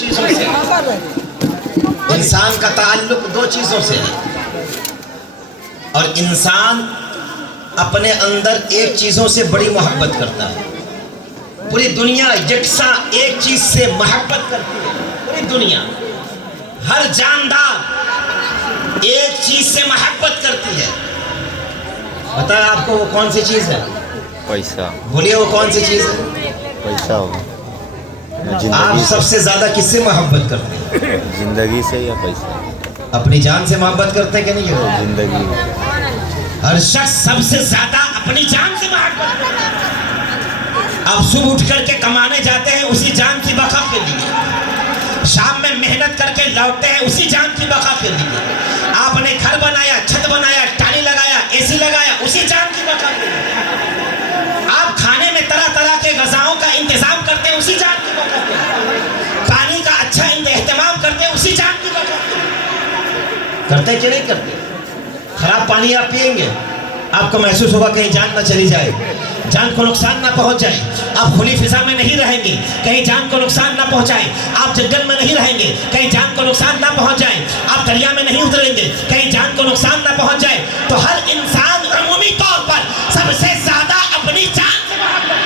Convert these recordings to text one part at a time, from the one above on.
چیزوں سے انسان کا تعلق دو چیزوں سے ہے، اور انسان اپنے اندر ایک چیزوں سے بڑی محبت کرتا ہے۔ پوری دنیا یکساں ایک چیز سے محبت کرتی ہے، پوری دنیا ہر جاندار ایک چیز سے محبت کرتی ہے۔ بتائیں آپ کو وہ کون سی چیز ہے؟ پیسہ۔ بولیے وہ کون سی چیز ہے؟ پیسہ ہوگا۔ آپ سب سے زیادہ کس سے محبت کرتے ہیں؟ زندگی سے یا پیسہ؟ اپنی جان سے محبت کرتے ہیں کہ نہیں؟ زندگی۔ ہر شخص سب سے زیادہ اپنی جان سے محبت کرتا ہے۔ آپ صبح اٹھ کر کے کمانے جاتے ہیں اسی جان کی بقا کے لیے، شام میں محنت کر کے لوٹتے ہیں اسی جان کی بقا کے لیے، آپ نے گھر بنایا، چھت بنایا، ٹالی لگایا، اے سی لگایا اسی جان کی بقا کے لیے، آپ کھانے میں طرح طرح کے غذاؤں کا انتظام کرتے ہیں اسی جان کی بقا کے لیے، پانی کا اچھا اہتمام کرتے ہیں اسی جان کی بقا کے لیے۔ کرتے کہ نہیں کرتے؟ خراب پانی آپ پئیں گے، آپ کو محسوس ہوگا کہیں جان نہ چلی جائے، جان کو نقصان نہ پہنچ جائے، آپ کھلی فضا میں نہیں رہیں گے کہیں جان کو نقصان نہ پہنچائے، آپ جنگل میں نہیں رہیں گے کہیں جان کو نقصان نہ پہنچ جائے، آپ دریا میں نہیں اتریں گے کہیں جان کو نقصان نہ پہنچ جائے۔ تو ہر انسان عمومی طور پر سب سے زیادہ اپنی جان سے محبت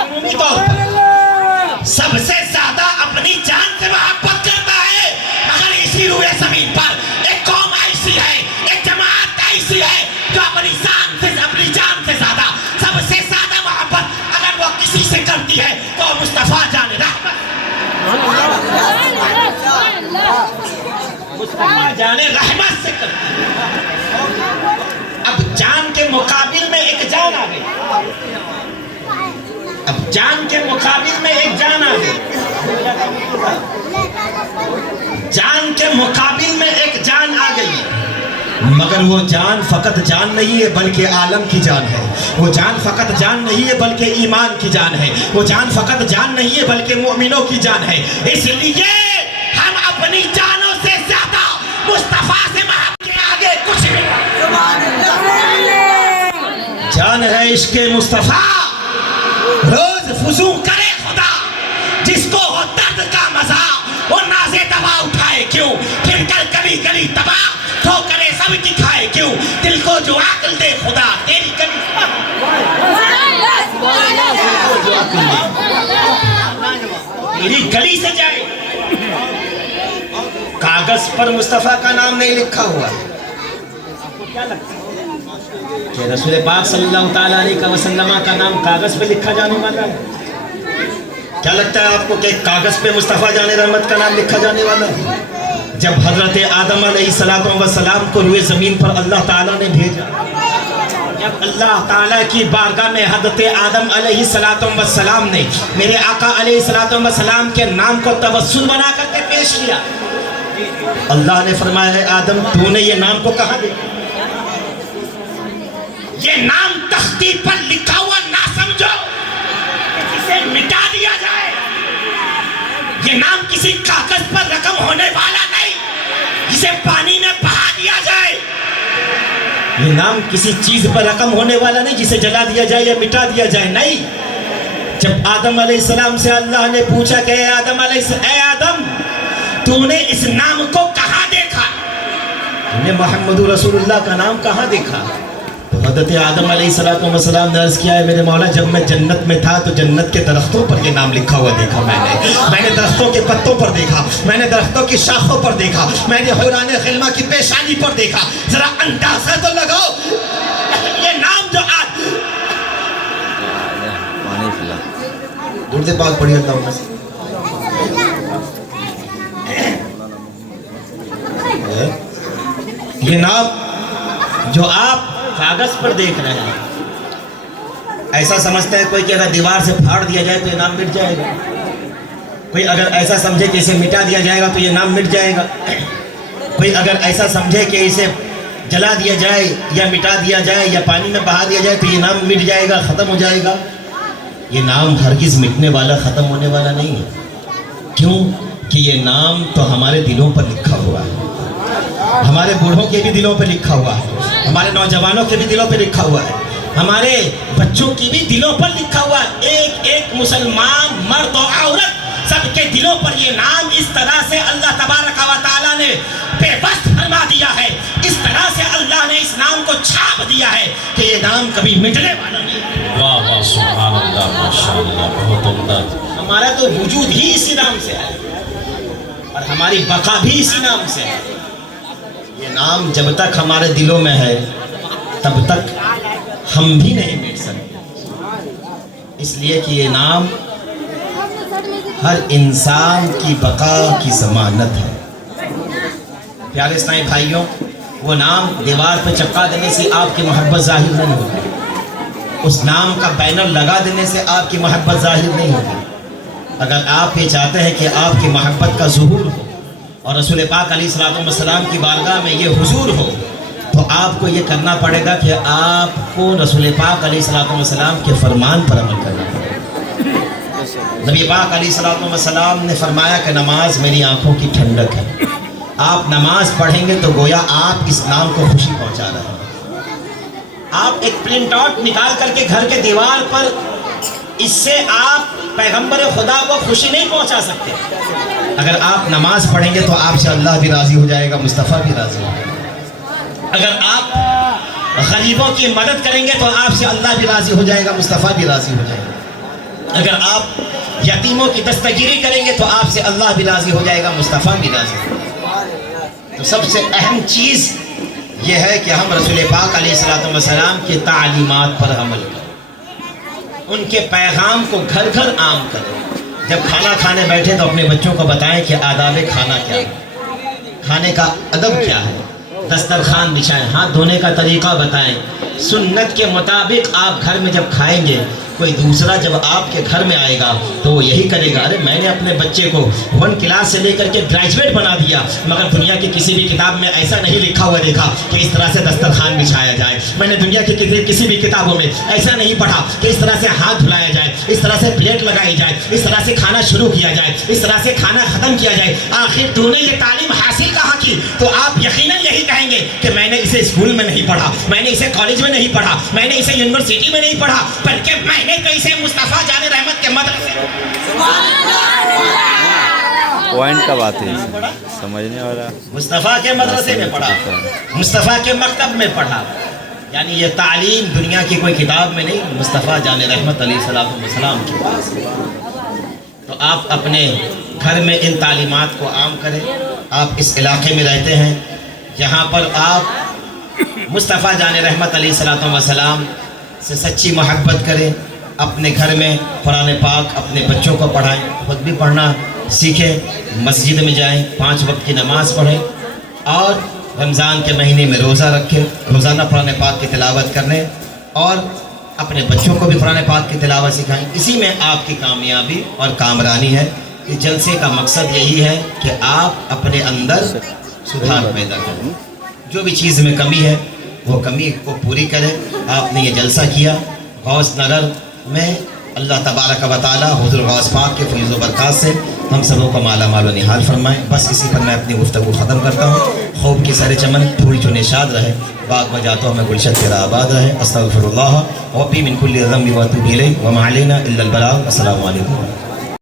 عمومی طور پر سب سے زیادہ اپنی جان سے محبت کرتا ہے، مگر اسی روئے زمین پر ایک قوم ایسی ہے، ایک جماعت ایسی ہے جو اپنی جان سے زیادہ سب سے زیادہ محبت اگر وہ کسی سے کرتی ہے تو مصطفیٰ جان رحمت، مصطفیٰ جان رحمت سے کرتی ہے۔ اب جان کے مقابل میں ایک جان آ گئی، اب جان کے مقابل میں ایک جان آ گئی، جان کے مقابل میں ایک جان آ گئی، مگر وہ جان فقط جان نہیں ہے بلکہ عالم کی جان ہے، وہ جان فقط جان نہیں ہے بلکہ ایمان کی جان ہے، وہ جان فقط جان نہیں ہے بلکہ مومنوں کی جان ہے۔ اس لیے ہم اپنی جانوں سے زیادہ مصطفیٰ سے محبت کے آگے کچھ نہیں۔ جان ہے عشق مصطفیٰ، روز فضو کرے خدا، جس کو ہو درد کا مزہ وہ نازے دوا اٹھائے کیوں، پھر کل کبھی کبھی تباہ تو کرے سب کی کھائے کیوں، دل کو جو عقل دے خدا تیری کبھی میری گلی سے جائے۔ کاغذ پر مصطفیٰ کا نام نہیں لکھا ہوا ہے، آپ کو کیا لگتا ہے کہ رسول پاک صلی اللہ تعالیٰ علیہ وسلم کا نام کاغذ پہ لکھا جانے والا ہے؟ کیا لگتا ہے آپ کو کہ کاغذ پہ مصطفیٰ جان رحمت کا نام لکھا جانے والا ہے؟ جب حضرت آدم علیہ السلام کو روئے زمین پر اللہ تعالیٰ نے بھیجا، جب اللہ تعالیٰ کی بارگاہ میں حضرت آدم علیہ السلام نے میرے آقا علیہ السلام کے نام کو توسل بنا کر کے پیش کیا، اللہ نے فرمایا ہے آدم تو نے یہ نام کو کہاں دیکھا؟ یہ نام تختی پر لکھا ہوا نہ سمجھو اسے مٹا دیا جائے، یہ نام کسی کاغذ پر رقم ہونے والا نہیں جسے پانی میں بہا دیا جائے، یہ نام کسی چیز پر رقم ہونے والا نہیں جسے جلا دیا جائے یا مٹا دیا جائے، نہیں۔ جب آدم علیہ السلام سے اللہ نے پوچھا کہ اے آدم تو نے اس نام کو کہاں دیکھا؟ نے محمد رسول اللہ کا نام کہاں دیکھا؟ تو حضرت آدم علیہ السلام نے عرض کیا ہے میرے مولا جب میں جنت میں تھا تو جنت کے درختوں پر یہ نام لکھا ہوا دیکھا، میں نے درختوں کے پتوں پر دیکھا، میں نے درختوں کی شاخوں پر دیکھا، میں نے حوران خلمہ کی پیشانی پر دیکھا، ذرا اندازہ تو لگاؤ یہ نام جو آج درود پاک پڑھی اللہ سے یہ نام جو آپ کاغذ پر دیکھ رہے ہیں، ایسا سمجھتے ہیں کوئی کہ اگر دیوار سے پھاڑ دیا جائے تو یہ نام مٹ جائے گا، کوئی اگر ایسا سمجھے کہ اسے مٹا دیا جائے گا تو یہ نام مٹ جائے گا، کوئی اگر ایسا سمجھے کہ اسے جلا دیا جائے یا مٹا دیا جائے یا پانی میں بہا دیا جائے تو یہ نام مٹ جائے گا، ختم ہو جائے گا۔ یہ نام ہرگز مٹنے والا، ختم ہونے والا نہیں ہے، کیوں کہ یہ نام تو ہمارے دلوں پر لکھا ہوا ہے، ہمارے بوڑھوں کے بھی دلوں پہ لکھا ہوا ہے، ہمارے نوجوانوں کے بھی دلوں پہ لکھا ہوا ہے، ہمارے بچوں کی بھی دلوں پر لکھا ہوا، ایک ایک مسلمان مرد و عورت سب کے دلوں پر یہ نام اس طرح سے اللہ تبارک و تعالیٰ نے بے بس فرما دیا ہے، اس طرح سے اللہ نے اس نام کو چھاپ دیا ہے کہ یہ نام کبھی مٹنے والا نہیں۔ واہ واہ سبحان اللہ ماشاءاللہ، بہت عمدہ۔ ہمارا تو وجود ہی اسی نام سے ہے اور ہماری بقا بھی اسی نام سے ہے۔ یہ نام جب تک ہمارے دلوں میں ہے تب تک ہم بھی نہیں مٹ سکتے، اس لیے کہ یہ نام ہر انسان کی بقا کی ضمانت ہے۔ پیارے اسلامی بھائیوں، وہ نام دیوار پہ چپکا دینے سے آپ کی محبت ظاہر نہیں ہوگی، اس نام کا بینر لگا دینے سے آپ کی محبت ظاہر نہیں ہوگی۔ اگر آپ یہ چاہتے ہیں کہ آپ کی محبت کا ظہور ہو اور رسول پاک علیہ السلام کی بارگاہ میں یہ حضور ہو، تو آپ کو یہ کرنا پڑے گا کہ آپ کو رسول پاک علیہ السلام کے فرمان پر عمل کرنا پڑے گا۔ نبی پاک علیہ السلام نے فرمایا کہ نماز میری آنکھوں کی ٹھنڈک ہے۔ آپ نماز پڑھیں گے تو گویا آپ اس نام کو خوشی پہنچا رہے ہیں۔ آپ ایک پرنٹ آؤٹ نکال کر کے گھر کے دیوار پر، اس سے آپ پیغمبر خدا کو خوشی نہیں پہنچا سکتے۔ اگر آپ نماز پڑھیں گے تو آپ سے اللہ بھی راضی ہو جائے گا، مصطفیٰ بھی راضی ہو جائے گا۔ اگر آپ غریبوں کی مدد کریں گے تو آپ سے اللہ بھی راضی ہو جائے گا، مصطفیٰ بھی راضی ہو جائے گا۔ اگر آپ یتیموں کی دستگیری کریں گے تو آپ سے اللہ بھی راضی ہو جائے گا، مصطفیٰ بھی راضی ہو جائے گا۔ تو سب سے اہم چیز یہ ہے کہ ہم رسول پاک علیہ السلام کی تعلیمات پر عمل کریں، ان کے پیغام کو گھر گھر عام کریں۔ جب کھانا کھانے بیٹھے تو اپنے بچوں کو بتائیں کہ آداب کھانا کیا ہے، کھانے کا ادب کیا ہے، دسترخوان بچھائیں، ہاتھ دھونے کا طریقہ بتائیں۔ سنت کے مطابق آپ گھر میں جب کھائیں گے، کوئی دوسرا جب آپ کے گھر میں آئے گا تو وہ یہی کرے گا، ارے میں نے اپنے بچے کو 1 کلاس سے لے کر کے گریجویٹ بنا دیا، مگر دنیا کی کسی بھی کتاب میں ایسا نہیں لکھا ہوا دیکھا کہ اس طرح سے دسترخوان بچھایا جائے۔ میں نے دنیا کی کسی بھی کتابوں میں ایسا نہیں پڑھا کہ اس طرح سے ہاتھ دھلایا جائے، اس طرح سے پلیٹ لگائی جائے، اس طرح سے کھانا شروع کیا جائے، اس طرح سے کھانا ختم کیا جائے۔ آخر تو نے یہ تعلیم حاصل کہاں کی؟ تو آپ یقیناً یہی کہیں گے کہ میں نے اسے اسکول میں نہیں پڑھا، میں نے اسے کالج میں نہیں پڑھا، میں نے اسے یونیورسٹی میں نہیں پڑھا، بلکہ میں نے تو اسے مصطفیٰ جان رحمت کے مدرسے۔ پوائنٹ کا بات ہے سمجھنے والا، مصطفیٰ کے مدرسے میں پڑھا، مصطفیٰ کے مکتب میں پڑھا، یعنی یہ تعلیم دنیا کی کوئی کتاب میں نہیں، مصطفیٰ جان رحمت علیہ السلام کے پاس۔ تو آپ اپنے گھر میں ان تعلیمات کو عام کریں۔ آپ اس علاقے میں رہتے ہیں جہاں پر آپ مصطفیٰ جان رحمت علیہ السلام سے سچی محبت کریں، اپنے گھر میں قرآن پاک اپنے بچوں کو پڑھائیں، خود بھی پڑھنا سیکھیں، مسجد میں جائیں، 5 وقت کی نماز پڑھیں، اور رمضان کے مہینے میں روزہ رکھیں، روزانہ قرآن پاک کی تلاوت کریں، اور اپنے بچوں کو بھی قرآن پاک کی تلاوت سکھائیں۔ اسی میں آپ کی کامیابی اور کامرانی ہے۔ اس جلسے کا مقصد یہی ہے کہ آپ اپنے اندر سدھار پیدا کریں، جو بھی چیز میں کمی ہے وہ کمی کو پوری کریں۔ آپ نے یہ جلسہ کیا غوث نگر میں، اللہ تبارک و تعالی حضور غوث پاک کے فیض و برکات سے ہم سبوں کو مالا مال و نہال فرمائیں۔ بس اسی پر میں اپنی گفتگو ختم کرتا ہوں۔ خوب کی سر چمن پھول چو نشاد رہے، باغ بجاتا ہوں میں گلشن تیرا آباد رہے۔ استغفر اللہ ربی من کل ذنب و اتوب الیہ وما علینا الا البلاغ۔ السلام علیکم۔